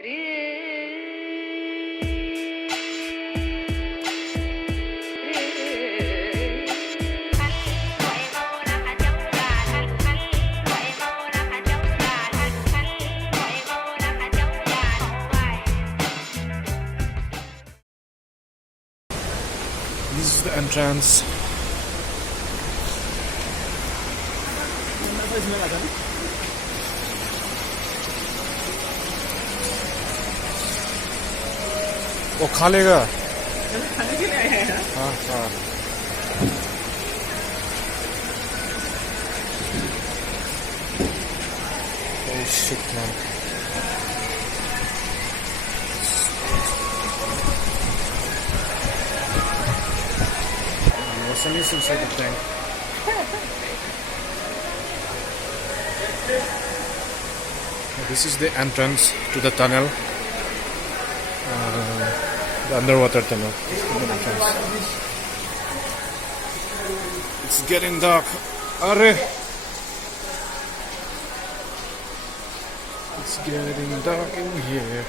This is the entrance. वो खा लेगा खाने के लिए आए हैं हाँ हाँ Oh shit man What's the news inside the tank? This is the entrance to the tunnel. The underwater tunnel. It's getting dark. Arre! It's getting dark in here.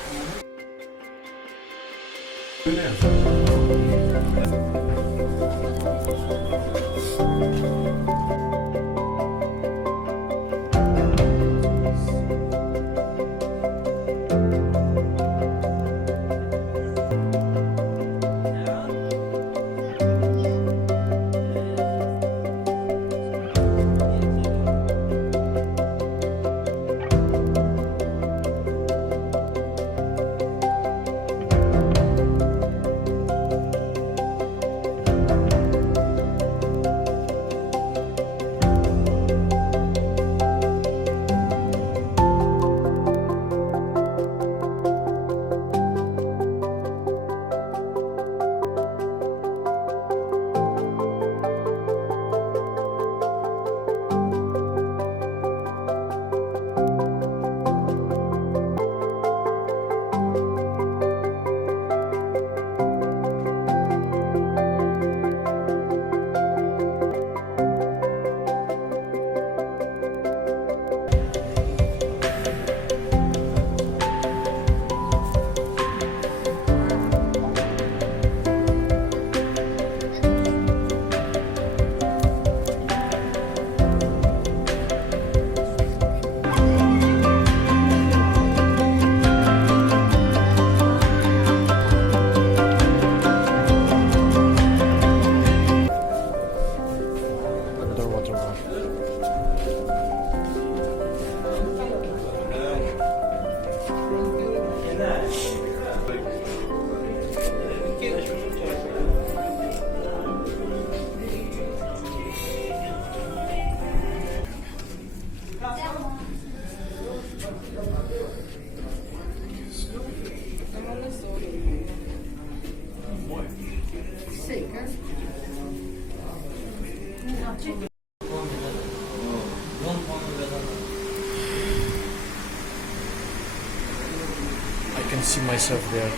I can see myself there.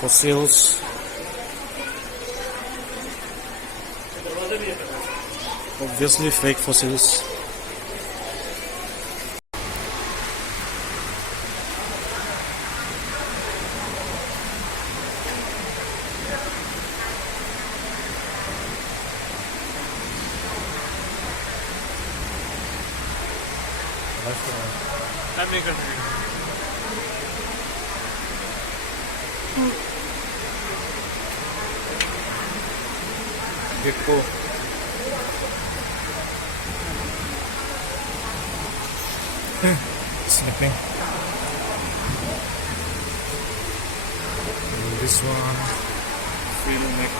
Fossils. Obviously fake fossils. Gecko. Sniffing. And this one. Fin neck.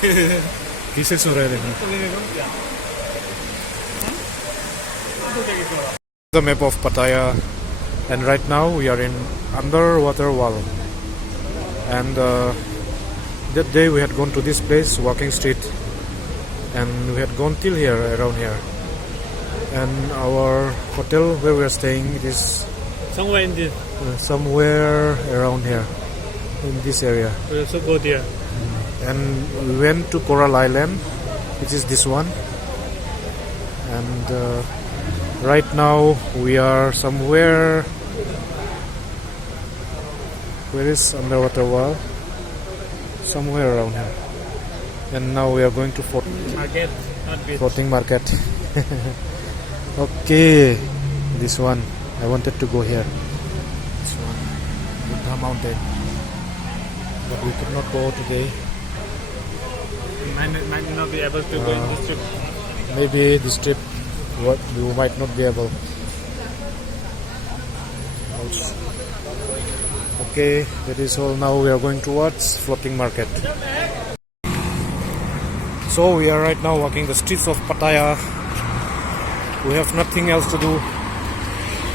pieces हो रहे हैं देखो. The map of Pattaya, and right now we are in underwater wall. And that day we had gone to this place, walking street, and we had gone till here, around here. And our hotel where we are staying, it is Somewhere in this. somewhere around here, in this area. We also go there. And we went to Coral Island, which is this one. And right now we are somewhere. Where is underwater wall? Somewhere around here. And now we are going to Market, not beach. floating market. Okay, this one. I wanted to go here. This one, Buddha Mountain, but we could not go today. Might not be able to go in this trip. Maybe this trip, we might not be able. Ouch. Okay, that is all. Now we are going towards floating market. So we are right now walking the streets of Pattaya. We have nothing else to do,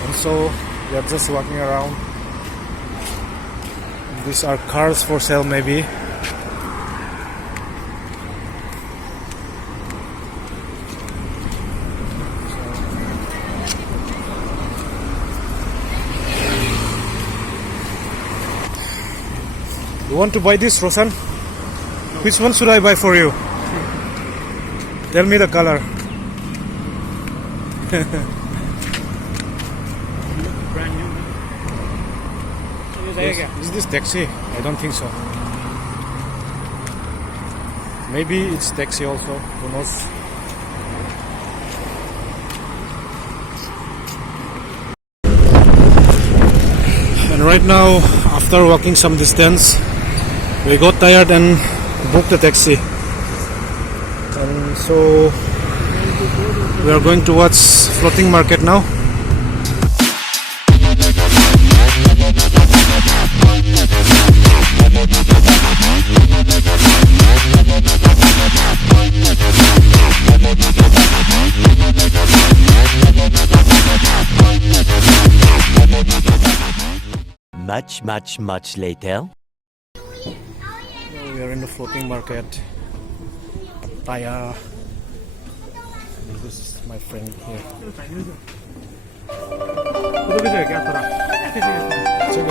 and so we are just walking around. These are cars for sale, maybe. You want to buy this, Rosan? Which one should I buy for you? Tell me the color. Brand new. Is this taxi? I don't think so. Maybe it's taxi also. Who knows? And right now, after walking some distance, we got tired and booked a taxi. And so we are going towards floating market now. Much later. We are in the floating market, Pattaya. And this is my friend here. 구독해줘요, 아빠랑. 제가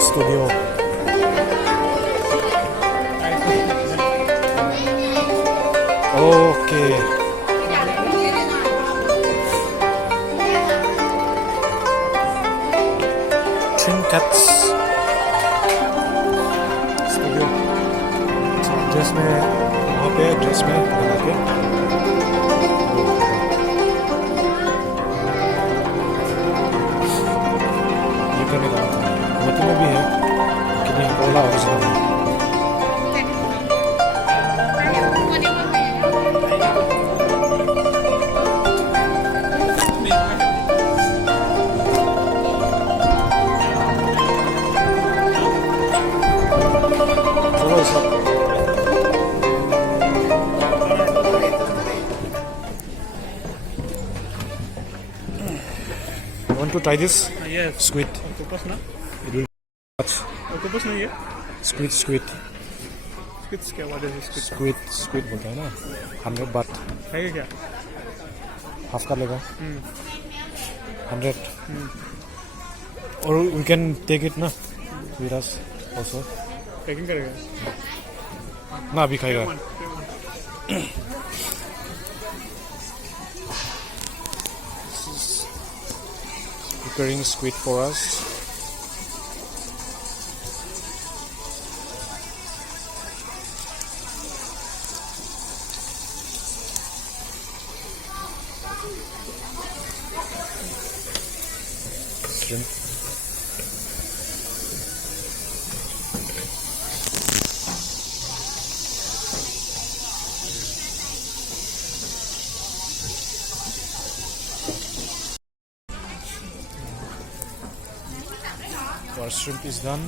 studio. Okay. Trinkets studio. Dress में वहाँ पे dress में लगा के ये करने का मोती में भी है लेकिन ये ओला ओरिजिनल है. Want to try this? Yes. Squid. Octopus na? It will much. Octopus na ये? Squid. Squid क्या? What is this squid? Squid बोलते हैं ना. 100 baht. है क्या? हाफ कर लेगा. 100. Or we can take it na with us also. Packing करेगा ना अभी खाएगा. Preparing squid for us. Shrimp. Our shrimp is done.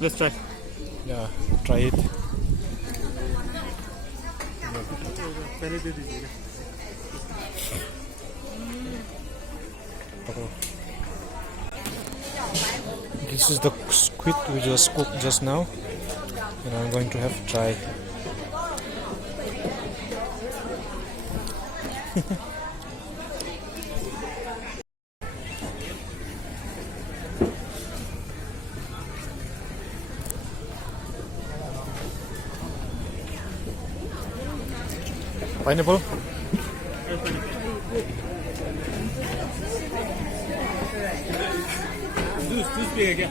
Let's try. Yeah, try it. पहले दे दीजिएगा. This is the squid we just cooked just now, and I'm going to have try. Pineapple. Juice भी है क्या?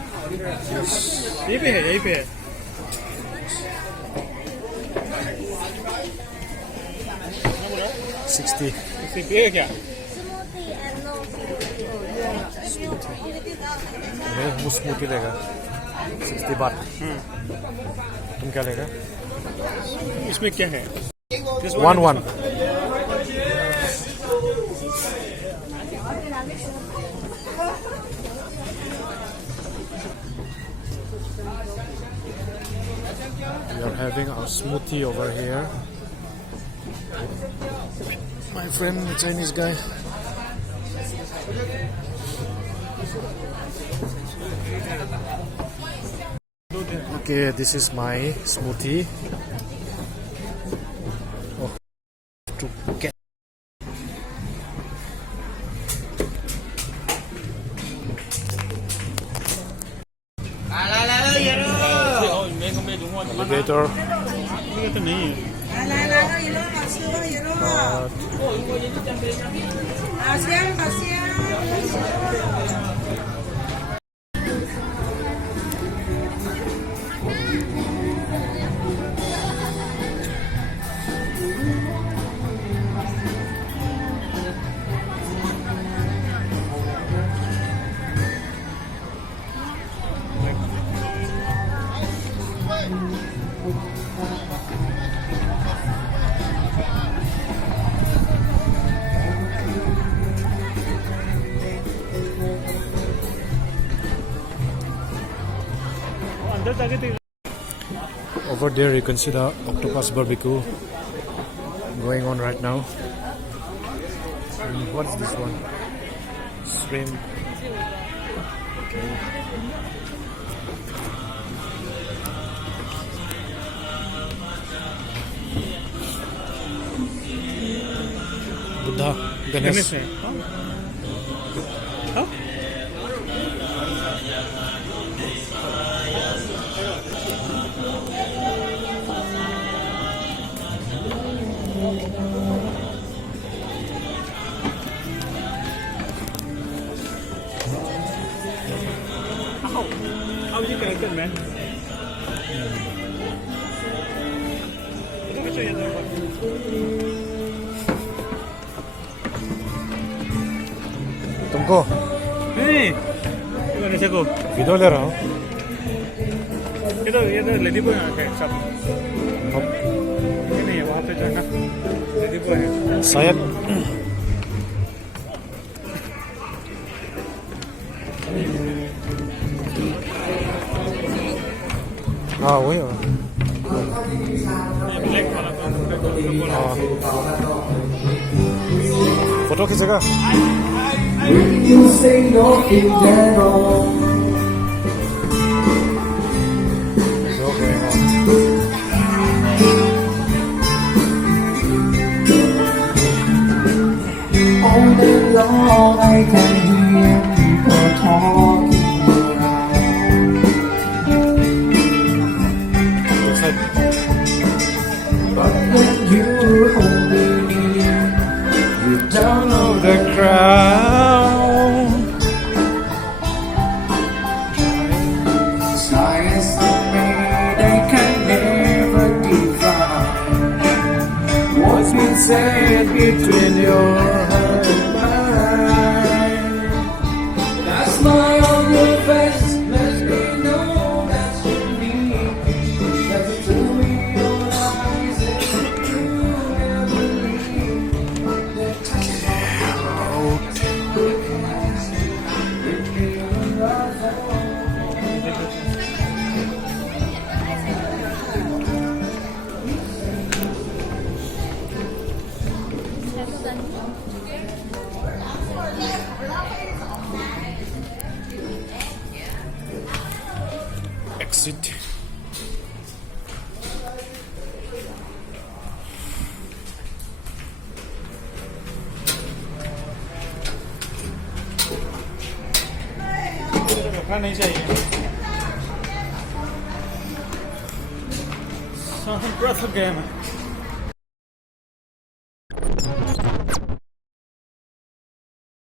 यही पे है, यही पे है. क्या बोला? 60. इसे पे है क्या? मैं स्मूथी लेगा 60 बात. तुम क्या लेगा? इसमें क्या है? 1-1. We are having our smoothie over here. My friend, the Chinese guy. Okay, this is my smoothie. Oh, to get. Alligator. ये तो नहीं है. Over there you can see the Octopus barbecue going on right now. And what is this one? Shrimp. Okay. Buddha, Ganesh. हाँ? How you connected, man? तुमको नहीं ऐसे को video ले रहा हूँ. ये तो लेडी बॉय है सब. ये नहीं है वहाँ पे जो है ना लेडी बॉय है शायद. हाँ वही है. फोटो खींचेगा. You say no in there all day long I can like between your heart and mine. That smile on your face lets me know that you need me. That you tell me your eyes and you never leave. That touch me Exit. रखना नहीं चाहिए breath game है